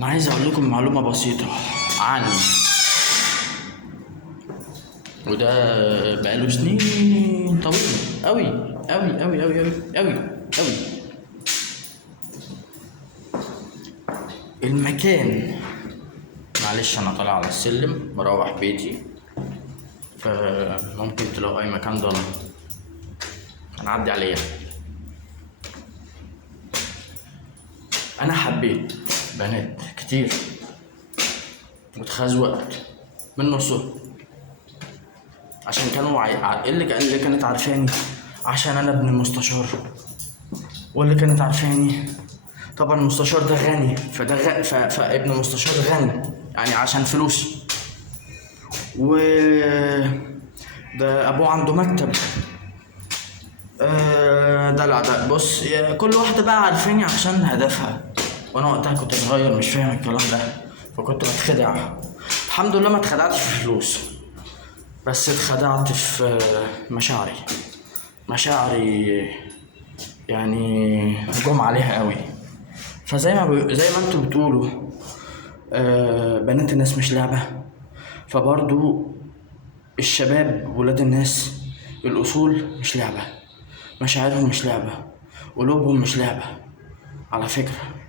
انا عايز اقول لكم معلومة بسيطة عني، وده بقاله سنين طويلة أوي أوي أوي أوي أوي أوي أوي. المكان، معلش أنا طالع على السلم مروح بيتي، فممكن تلاقوا أي مكان ضلمة هنعدي عليه. أنا حبيت بنات كتير واتخزوقت من نصهم عشان كانوا اللي كانت عارفاني عشان انا ابن المستشار، واللي كانت عارفاني طبعا المستشار ده غني، فابن المستشار غني يعني عشان فلوسي، و ده ابوه عنده مكتب. ده لا ده بص كل واحدة بقى عارفاني عشان هدفها، وانا وقتها كنت صغير مش فاهم الكلام ده، فكنت بتخدع. الحمد لله ما اتخدعتش في فلوس، بس اتخدعت في مشاعري يعني جم عليها قوي. زي ما انتوا بتقولوا بنات الناس مش لعبة، فبرضو الشباب ولاد الناس الأصول مش لعبة، مشاعرهم مش لعبة، قلوبهم مش لعبة على فكرة.